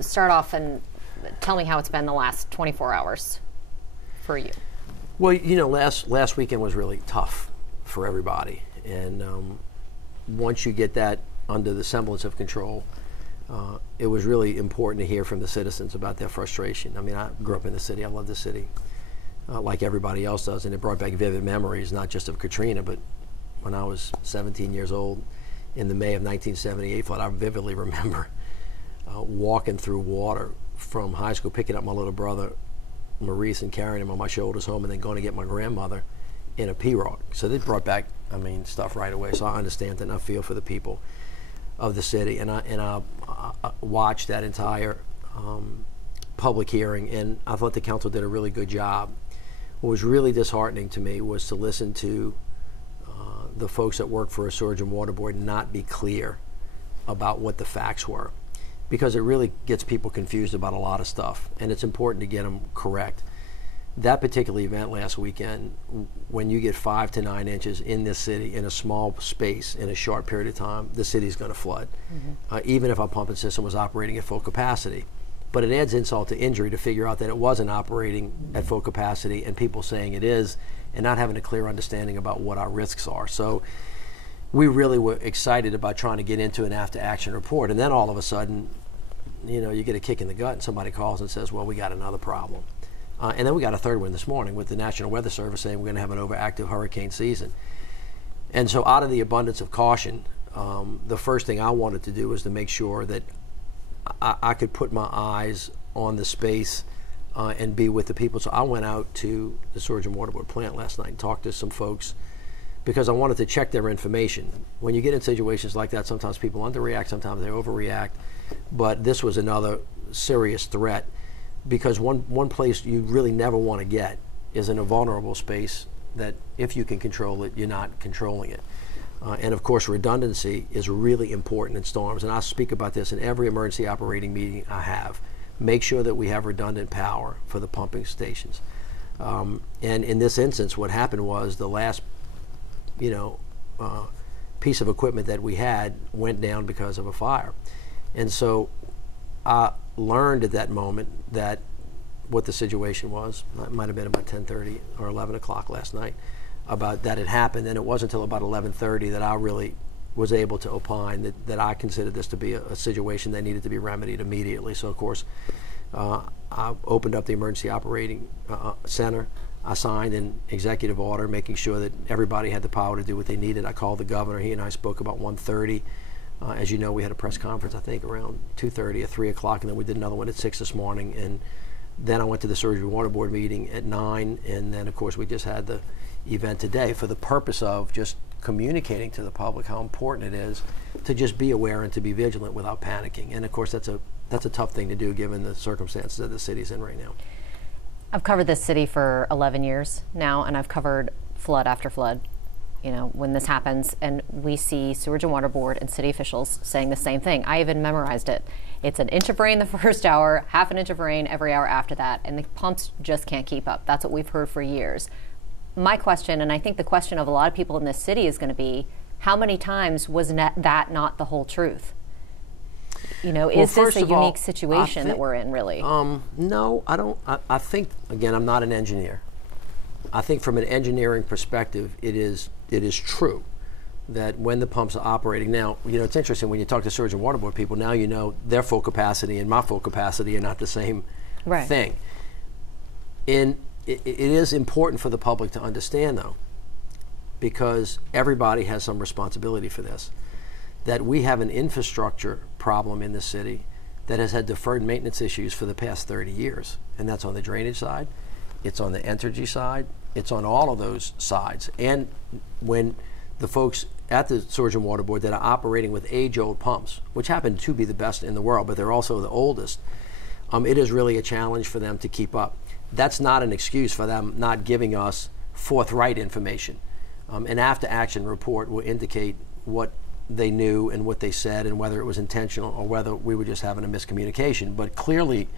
start off and tell me how it's been the last 24 hours for you. Well, you know, last weekend was really tough for everybody, and once you get that under the semblance of control, it was really important to hear from the citizens about their frustration. I mean, I grew up in the city. I love the city, like everybody else does, and it brought back vivid memories, not just of Katrina, but when I was 17 years old in the May of 1978 flood. I vividly remember walking through water from high school, picking up my little brother, Maurice, and carrying him on my shoulders home, and then going to get my grandmother in a pirogue. So they brought back, I mean, stuff right away. So I understand that, and I feel for the people of the city. And I watched that entire public hearing, and I thought the council did a really good job. What was really disheartening to me was to listen to the folks that work for a Sewerage and Water Board not be clear about what the facts were, because it really gets people confused about a lot of stuff, and it's important to get them correct. That particular event last weekend, when you get 5 to 9 inches in this city in a small space in a short period of time, the city's going to flood, even if our pumping system was operating at full capacity. But it adds insult to injury to figure out that it wasn't operating at full capacity and people saying it is, and not having a clear understanding about what our risks are. So we really were excited about trying to get into an after-action report, and then all of a sudden, you know, you get a kick in the gut and somebody calls and says, well, we got another problem. And then we got a third one this morning with the National Weather Service saying we're going to have an overactive hurricane season. And so out of the abundance of caution, the first thing I wanted to do was to make sure that I could put my eyes on the space and be with the people. So I went out to the Sewerage and Water Board plant last night and talked to some folks because I wanted to check their information. When you get in situations like that, sometimes people underreact, sometimes they overreact. But this was another serious threat, because one place you really never want to get is in a vulnerable space that if you can control it, you're not controlling it. And of course, redundancy is really important in storms, and I speak about this in every emergency operating meeting I have. Make sure that we have redundant power for the pumping stations. And in this instance, what happened was the last, piece of equipment that we had went down because of a fire. And so I learned at that moment that what the situation was. It might have been about 10:30 or 11 o'clock last night about that had happened, and it wasn't until about 11:30 that I really was able to opine that I considered this to be a situation that needed to be remedied immediately. So of course I opened up the emergency operating center. I signed an executive order making sure that everybody had the power to do what they needed. I called the governor. He and I spoke about 1:30. As you know, we had a press conference, I think, around 2:30 or 3 o'clock, and then we did another one at 6 this morning. And then I went to the Sewerage and Water Board meeting at 9, and then, of course, we just had the event today for the purpose of just communicating to the public how important it is to just be aware and to be vigilant without panicking. And, of course, that's a tough thing to do given the circumstances that the city's in right now. I've covered this city for 11 years now, and I've covered flood after flood. You know, when this happens, and we see Sewerage and Water Board and city officials saying the same thing. I even memorized it. It's an inch of rain the first hour, half an inch of rain every hour after that, and the pumps just can't keep up. That's what we've heard for years. My question, and I think the question of a lot of people in this city, is going to be, how many times was that not the whole truth? You know, is this a unique situation that we're in, really? No, I don't. I think, again, I'm not an engineer. I think from an engineering perspective, it is true that when the pumps are operating. Now, you know, it's interesting when you talk to Sewerage and Water Board people, now you know their full capacity and my full capacity are not the same thing. And it is important for the public to understand, though, because everybody has some responsibility for this, that we have an infrastructure problem in this city that has had deferred maintenance issues for the past 30 years. And that's on the drainage side, it's on the energy side, it's on all of those sides. And when the folks at the Sewerage and Water Board that are operating with age-old pumps, which happen to be the best in the world, but they're also the oldest, it is really a challenge for them to keep up. That's not an excuse for them not giving us forthright information. An after-action report will indicate what they knew and what they said and whether it was intentional or whether we were just having a miscommunication. But clearly,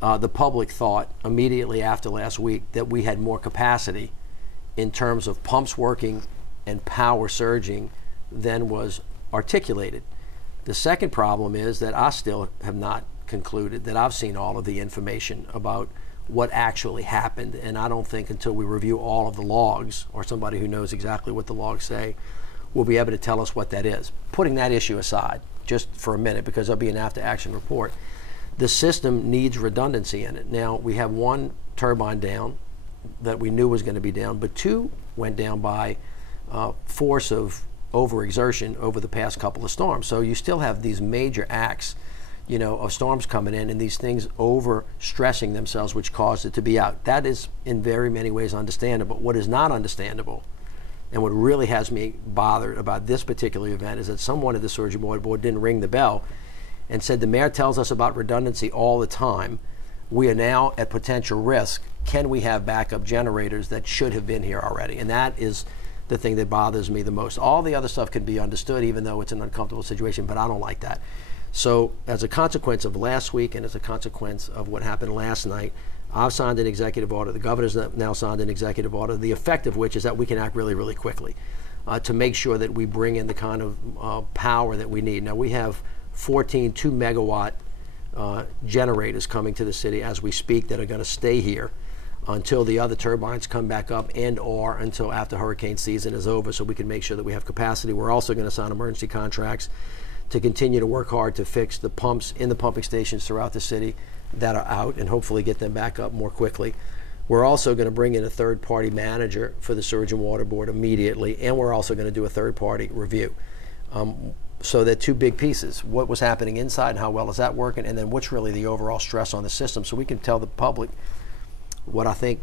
the public thought immediately after last week that we had more capacity in terms of pumps working and power surging than was articulated. The second problem is that I still have not concluded that I've seen all of the information about what actually happened, and I don't think until we review all of the logs, or somebody who knows exactly what the logs say, will be able to tell us what that is. Putting that issue aside just for a minute, because there'll be an after-action report, the system needs redundancy in it. Now, we have one turbine down that we knew was going to be down, but two went down by force of overexertion over the past couple of storms. So you still have these major acts, you know, of storms coming in and these things over-stressing themselves, which caused it to be out. That is in very many ways understandable. What is not understandable, and what really has me bothered about this particular event, is that someone at the Sewerage and Water Board didn't ring the bell and said, the mayor tells us about redundancy all the time. We are now at potential risk. Can we have backup generators that should have been here already? And that is the thing that bothers me the most. All the other stuff can be understood, even though it's an uncomfortable situation, but I don't like that. So as a consequence of last week and as a consequence of what happened last night, I've signed an executive order. The governor's now signed an executive order, the effect of which is that we can act really, really quickly to make sure that we bring in the kind of power that we need. Now, we have 14 2-megawatt generators coming to the city as we speak that are going to stay here until the other turbines come back up and or until after hurricane season is over, so we can make sure that we have capacity. We're also going to sign emergency contracts to continue to work hard to fix the pumps in the pumping stations throughout the city that are out and hopefully get them back up more quickly. We're also going to bring in a third-party manager for the Sewerage and Water Board immediately, and we're also going to do a third-party review. So they're two big pieces. What was happening inside and how well is that working, and then what's really the overall stress on the system, so we can tell the public what I think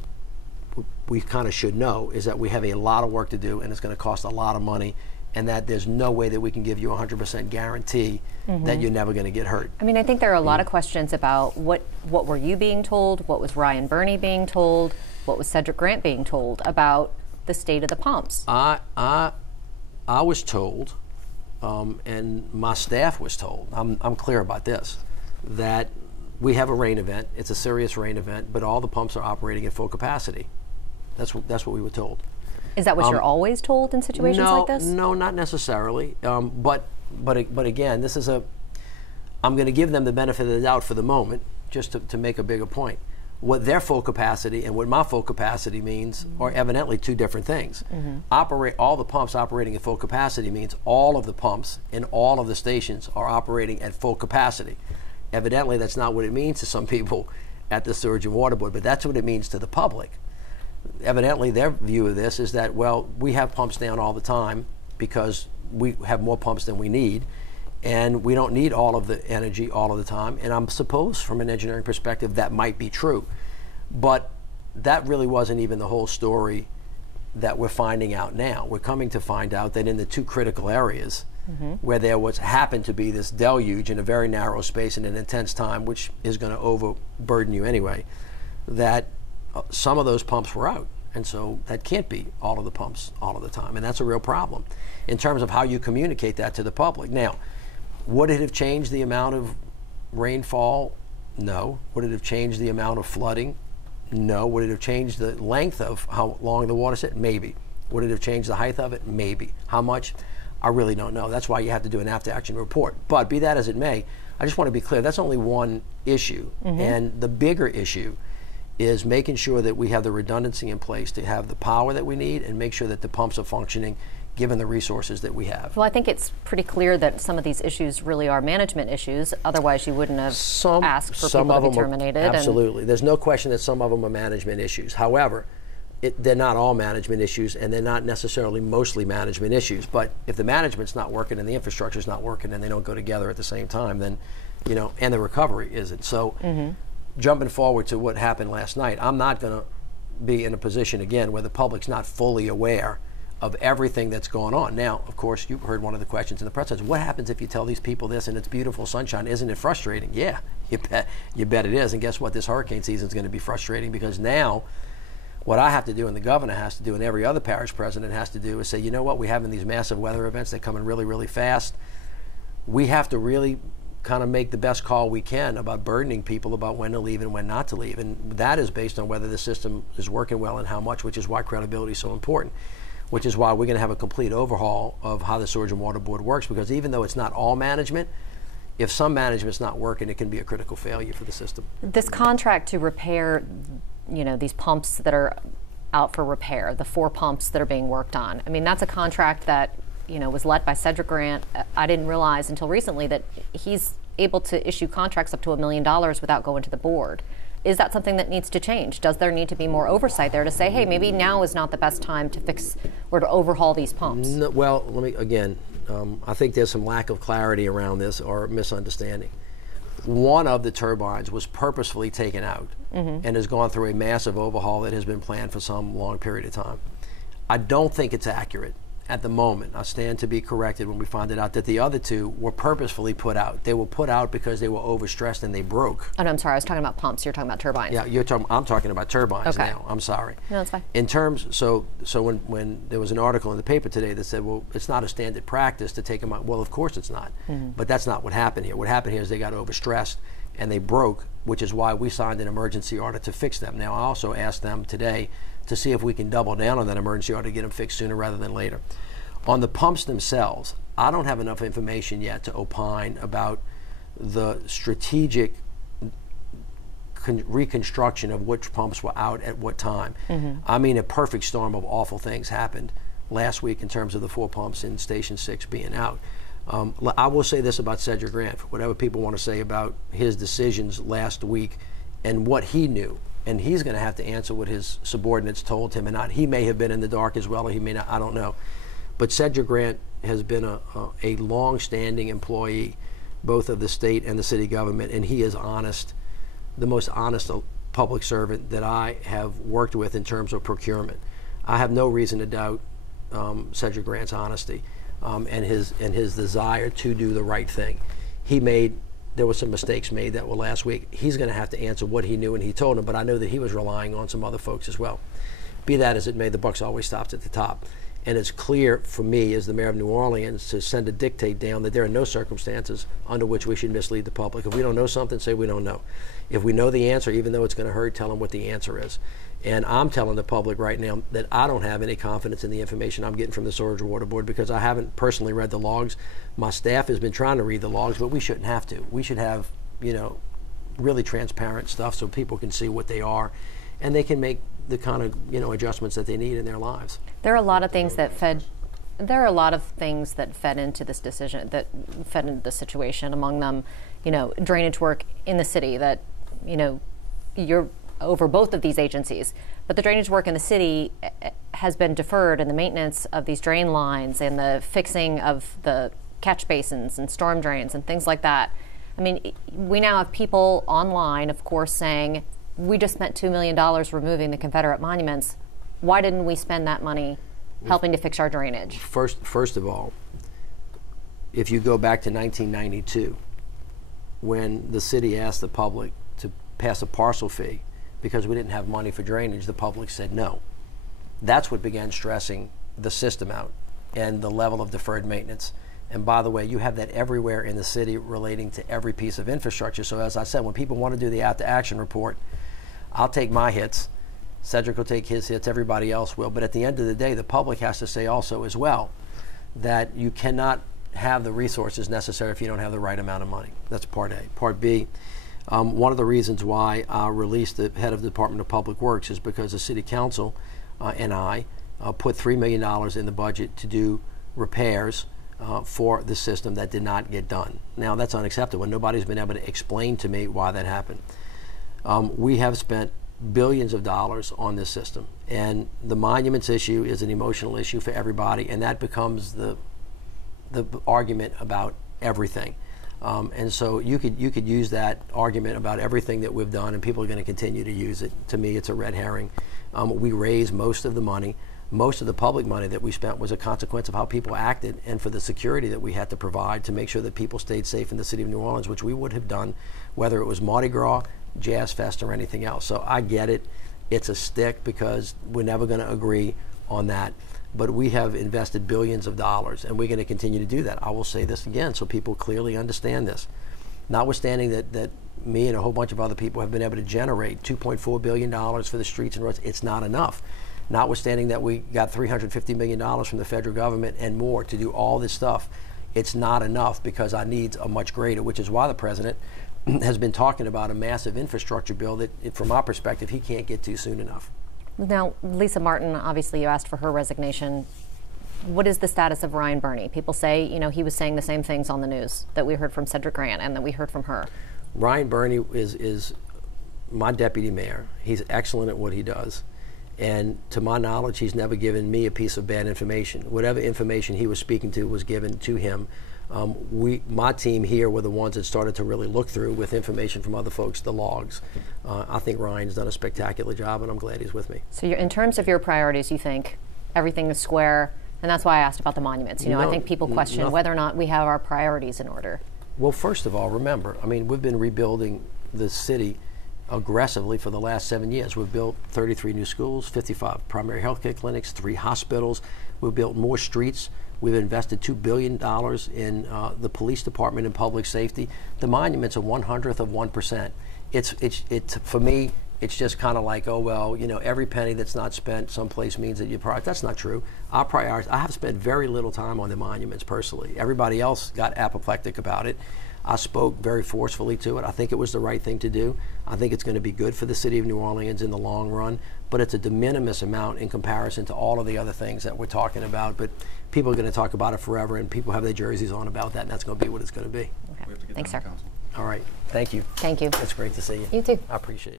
we kind of should know is that we have a lot of work to do and it's going to cost a lot of money, and that there's no way that we can give you a 100% guarantee that you're never going to get hurt. I mean, I think there are a lot of questions about what were you being told, what was Ryan Burney being told, what was Cedric Grant being told about the state of the pumps? I was told, and my staff was told, I'm clear about this, that we have a rain event. It's a serious rain event, but all the pumps are operating at full capacity. That's what we were told. Is that what you're always told in situations like this? No, not necessarily. But again, this is I'm going to give them the benefit of the doubt for the moment, just to make a bigger point. What their full capacity and what my full capacity means are evidently two different things. All the pumps operating at full capacity means all of the pumps in all of the stations are operating at full capacity. Evidently, that's not what it means to some people at the Sewerage and Water Board, but that's what it means to the public. Evidently, their view of this is that, well, we have pumps down all the time because we have more pumps than we need, and we don't need all of the energy all of the time. And I'm supposed, from an engineering perspective, that might be true. But that really wasn't even the whole story that we're finding out now. We're coming to find out that in the two critical areas where there happened to be this deluge in a very narrow space in an intense time, which is going to overburden you anyway, that some of those pumps were out. And so that can't be all of the pumps all of the time. And that's a real problem in terms of how you communicate that to the public. Now, would it have changed the amount of rainfall? No. Would it have changed the amount of flooding? No. Would it have changed the length of how long the water sit? Maybe. Would it have changed the height of it? Maybe. How much? I really don't know. That's why you have to do an after-action report. But be that as it may, I just want to be clear, that's only one issue. And the bigger issue is making sure that we have the redundancy in place to have the power that we need and make sure that the pumps are functioning given the resources that we have. Well, I think it's pretty clear that some of these issues really are management issues. Otherwise, you wouldn't have asked for people to be terminated. Absolutely. There's no question that some of them are management issues. However, they're not all management issues, and they're not necessarily mostly management issues. But if the management's not working and the infrastructure's not working and they don't go together at the same time, then, and the recovery isn't. So jumping forward to what happened last night, I'm not going to be in a position again where the public's not fully aware of everything that's going on. Now, of course, you heard one of the questions in the press. What happens if you tell these people this and it's beautiful sunshine? Isn't it frustrating? Yeah, you bet it is. And guess what? This hurricane season is going to be frustrating, because now what I have to do and the governor has to do and every other parish president has to do is say, you know what, we're having these massive weather events that come in really, really fast. We have to really kind of make the best call we can about burdening people about when to leave and when not to leave. And that is based on whether the system is working well and how much, which is why credibility is so important, which is why we're going to have a complete overhaul of how the Sewerage and Water Board works, because even though it's not all management, if some management's not working, it can be a critical failure for the system. This contract to repair, these pumps that are out for repair, the 4 pumps that are being worked on. I mean, that's a contract that, was led by Cedric Grant. I didn't realize until recently that he's able to issue contracts up to $1 million without going to the board. Is that something that needs to change? Does there need to be more oversight there to say, hey, maybe now is not the best time to fix or to overhaul these pumps? No, well, I think there's some lack of clarity around this or misunderstanding. One of the turbines was purposefully taken out and has gone through a massive overhaul that has been planned for some long period of time. I don't think it's accurate at the moment. I stand to be corrected when we find it out that the other 2 were purposefully put out. They were put out because they were overstressed and they broke. Oh, no, I'm sorry. I was talking about pumps. You're talking about turbines. Yeah, I'm talking about turbines now. I'm sorry. No, that's fine. In terms, so when there was an article in the paper today that said, well, it's not a standard practice to take them out. Well, of course it's not. But that's not what happened here. What happened here is they got overstressed and they broke, which is why we signed an emergency order to fix them. Now, I also asked them today to see if we can double down on that emergency order to get them fixed sooner rather than later. On the pumps themselves, I don't have enough information yet to opine about the strategic reconstruction of which pumps were out at what time. I mean, a perfect storm of awful things happened last week in terms of the 4 pumps in Station 6 being out. I will say this about Cedric Grant, whatever people want to say about his decisions last week and what he knew, and he's going to have to answer what his subordinates told him, and not, he may have been in the dark as well, or he may not, I don't know. But Cedric Grant has been a long-standing employee, both of the state and the city government, and he is honest, the most honest public servant that I have worked with in terms of procurement. I have no reason to doubt Cedric Grant's honesty and his desire to do the right thing. There were some mistakes made that were last week. He's going to have to answer what he knew and he told him, but I know that he was relying on some other folks as well. Be that as it may, the buck always stops at the top. And it's clear for me as the mayor of New Orleans to send a dictate down that there are no circumstances under which we should mislead the public. If we don't know something, say we don't know. If we know the answer, even though it's going to hurt, tell them what the answer is. And I'm telling the public right now that I don't have any confidence in the information I'm getting from the Sewerage and Water Board because I haven't personally read the logs. My staff has been trying to read the logs, but we shouldn't have to. We should have, really transparent stuff so people can see what they are and they can make the kind of adjustments that they need in their lives. There are a lot of things that fed into this decision, that fed into the situation. Among them, drainage work in the city that, you're over both of these agencies. But the drainage work in the city has been deferred, and the maintenance of these drain lines and the fixing of the catch basins and storm drains and things like that. I mean, we now have people online, of course, saying, we just spent $2 million removing the Confederate monuments. Why didn't we spend that money helping to fix our drainage? First of all, if you go back to 1992, when the city asked the public to pass a parcel fee because we didn't have money for drainage, the public said no. That's what began stressing the system out and the level of deferred maintenance. And by the way, you have that everywhere in the city relating to every piece of infrastructure. So as I said, when people want to do the after-action report, I'll take my hits, Cedric will take his hits, everybody else will. But at the end of the day, the public has to say also as well that you cannot have the resources necessary if you don't have the right amount of money. That's part A. Part B, one of the reasons why I released the head of the Department of Public Works is because the City Council and I put $3 million in the budget to do repairs for the system that did not get done. Now, that's unacceptable. Nobody's been able to explain to me why that happened. We have spent billions of dollars on this system, and the monuments issue is an emotional issue for everybody, and that becomes the argument about everything. And so you could use that argument about everything that we've done, and people are going to continue to use it. To me, it's a red herring. We raised most of the money. Most of the public money that we spent was a consequence of how people acted and for the security that we had to provide to make sure that people stayed safe in the city of New Orleans, which we would have done whether it was Mardi Gras, Jazz Fest, or anything else. So I get it. It's a stick because we're never going to agree on that. But we have invested billions of dollars, and we're going to continue to do that. I will say this again so people clearly understand this. Notwithstanding that me and a whole bunch of other people have been able to generate $2.4 billion for the streets and roads, it's not enough. Notwithstanding that we got $350 million from the federal government and more to do all this stuff, it's not enough because our needs are much greater, which is why the president has been talking about a massive infrastructure bill that, from our perspective, he can't get to soon enough. Now, Lisa Martin, obviously you asked for her resignation. What is the status of Ryan Burney? People say, you know, he was saying the same things on the news that we heard from Cedric Grant and that we heard from her. Ryan Burney is my deputy mayor. He's excellent at what he does. And to my knowledge, he's never given me a piece of bad information. Whatever information he was speaking to was given to him. My team here were the ones that started to really look through with information from other folks, the logs. I think Ryan's done a spectacular job, and I'm glad he's with me. So in terms of your priorities, you think everything is square, and that's why I asked about the monuments. You know, I think people question whether or not we have our priorities in order. Well, first of all, remember, I mean, we've been rebuilding the city aggressively for the last 7 years. We've built 33 new schools, 55 primary health care clinics, 3 hospitals. We've built more streets. We've invested $2 billion in the police department and public safety. The monuments are 1/100 of 1%. It's for me, it's just kind of like, oh, well, you know, every penny that's not spent someplace means that you prioritize. That's not true. Our priorities, I have spent very little time on the monuments personally. Everybody else got apoplectic about it. I spoke very forcefully to it. I think it was the right thing to do. I think it's going to be good for the city of New Orleans in the long run, but it's a de minimis amount in comparison to all of the other things that we're talking about. But people are going to talk about it forever, and people have their jerseys on about that, and that's going to be what it's going to be. Okay. Thanks, sir. All right. Thank you. Thank you. It's great to see you. You too. I appreciate it.